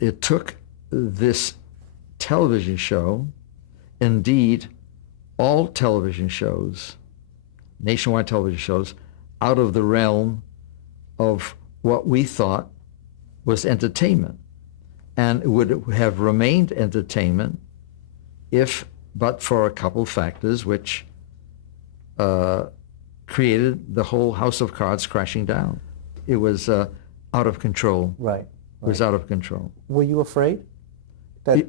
it took this television show, indeed all television shows, nationwide television shows, out of the realm of what we thought was entertainment. And it would have remained entertainment if but for a couple factors which created the whole house of cards crashing down. It was out of control. Right. It was out of control. Were you afraid?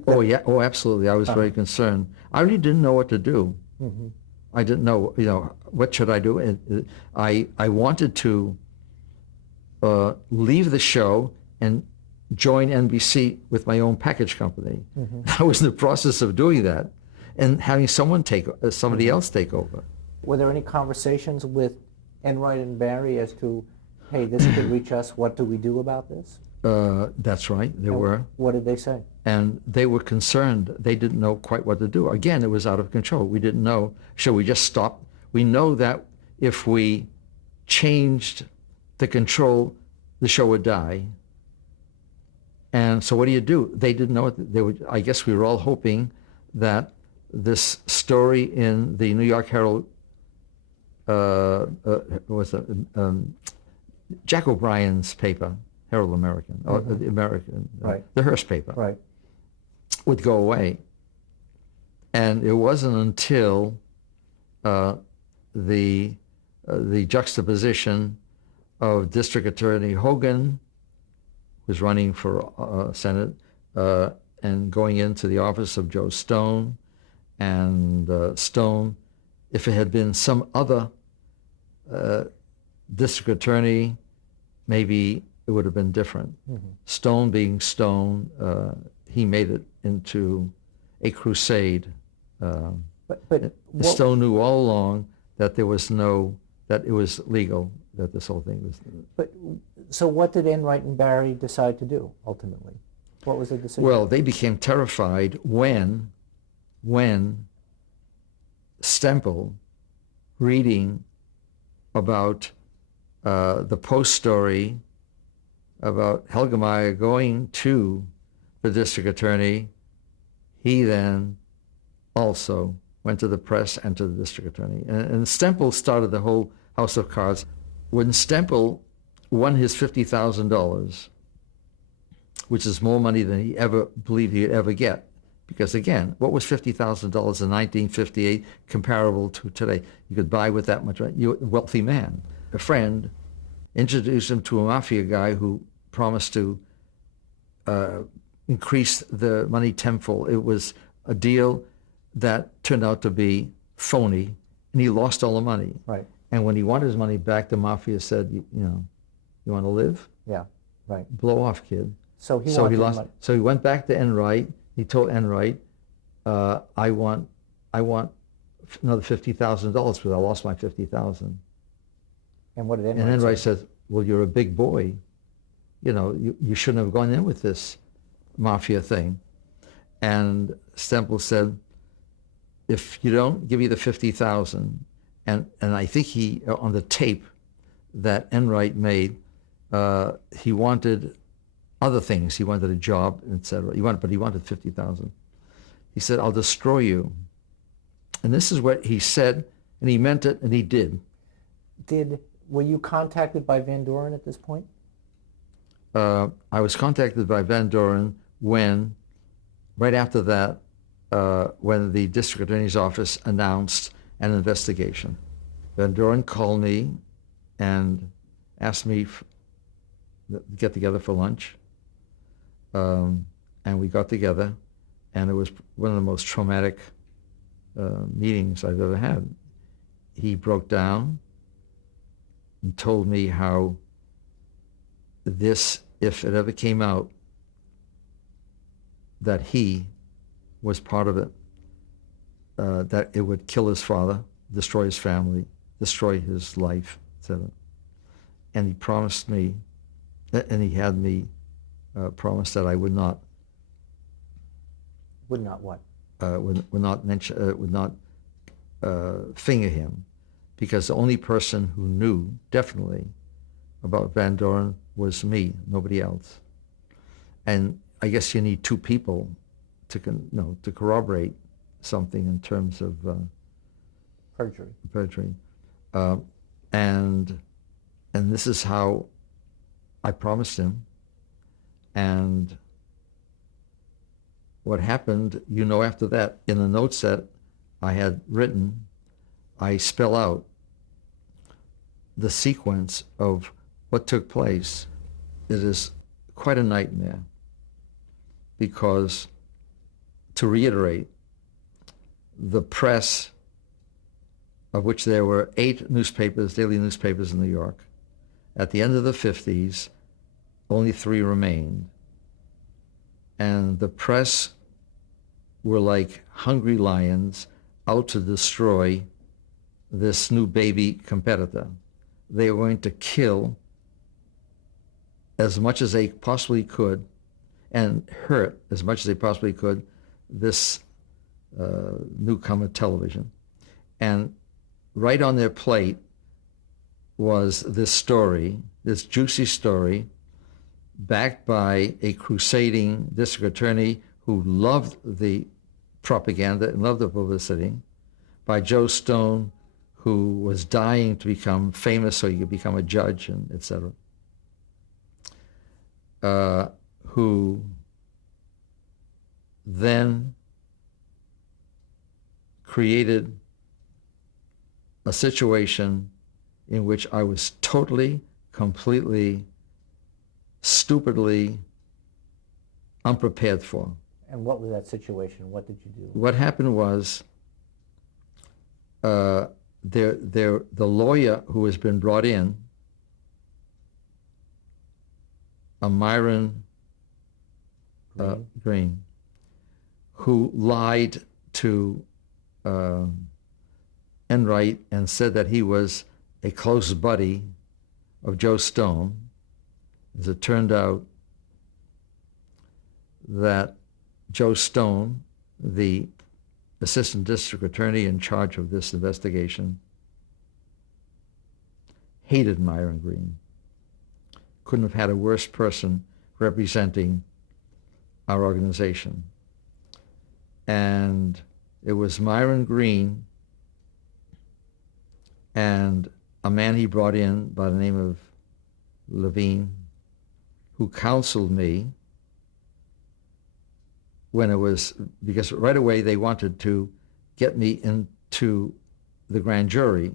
Oh, yeah. Oh, absolutely. I was very concerned. I really didn't know what to do. Mm-hmm. I didn't know, what should I do? I wanted to leave the show and join NBC with my own package company. Mm-hmm. I was in the process of doing that and having somebody else take over. Were there any conversations with Enright and Barry as to, hey, this could reach us, what do we do about this? That's right, there were. What did they say? And they were concerned. They didn't know quite what to do. Again, it was out of control. We didn't know, should we just stop? We know that if we changed the control, the show would die. And so what do you do? They didn't know what they would. I guess we were all hoping that this story in the New York Herald was Jack O'Brien's paper, Herald American, or the American, right. The Hearst paper, right, would go away. And it wasn't until the juxtaposition of District Attorney Hogan, who's running for Senate, and going into the office of Joe Stone, and Stone, if it had been some other district attorney, maybe it would have been different. Mm-hmm. Stone being Stone, he made it into a crusade. But Stone knew all along that there was that it was legal, that this whole thing was. But so what did Enright and Barry decide to do ultimately? What was the decision? Well, they became terrified when Stemple, reading about the Post story about Helgemeyer going to the district attorney, he then also went to the press and to the district attorney. And Stemple started the whole house of cards. When Stemple won his $50,000, which is more money than he ever believed he'd ever get, because again, what was $50,000 in 1958 comparable to today? You could buy with that much, right? You're a wealthy man. A friend introduced him to a mafia guy who promised to increase the money tenfold. It was a deal that turned out to be phony, and he lost all the money. Right. And when he wanted his money back, the mafia said, you want to live? Yeah, right. Blow off, kid. So he lost. Money. So he went back to Enright. He told Enright, I want another $50,000 because I lost my $50,000. And what did Enright say? And Enright said, well, you're a big boy. You shouldn't have gone in with this mafia thing. And Stemple said, if you don't give me the $50,000, and I think he, on the tape that Enright made, he wanted other things. He wanted a job, etc. But he wanted $50,000. He said, I'll destroy you. And this is what he said, and he meant it, and he did. Were you contacted by Van Doren at this point? I was contacted by Van Doren right after that, when the district attorney's office announced an investigation. Van Doren called me and asked me to get together for lunch. And we got together, and it was one of the most traumatic meetings I've ever had. He broke down and told me how this, if it ever came out that he was part of it, that it would kill his father, destroy his family, destroy his life, etc. And he promised me, and he had me promise that I would not. Would not what? Would not mention, would not finger him, because the only person who knew definitely about Van Doren was me, nobody else. And I guess you need two people to corroborate something in terms of Perjury. perjury. Uh, and this is how I promised him. And what happened, after that, in the notes that I had written, I spell out the sequence of what took place. It is quite a nightmare because, to reiterate, the press, of which there were 8 newspapers, daily newspapers in New York, at the end of the 50s, only 3 remained. And the press were like hungry lions out to destroy this new baby competitor. They were going to kill as much as they possibly could and hurt as much as they possibly could this newcomer television. And right on their plate was this story, this juicy story, backed by a crusading district attorney who loved the propaganda and loved the publicity, by Joe Stone, who was dying to become famous so he could become a judge, and etc., who then created a situation in which I was totally, completely, stupidly unprepared for. And what was that situation? What did you do? What happened was the lawyer who has been brought in, a Myron Green, who lied to Enright and said that he was a close buddy of Joe Stone. As it turned out, that Joe Stone, the assistant district attorney in charge of this investigation, hated Myron Green. Couldn't have had a worse person representing our organization. And it was Myron Green and a man he brought in by the name of Levine, who counseled me when it was, because right away they wanted to get me into the grand jury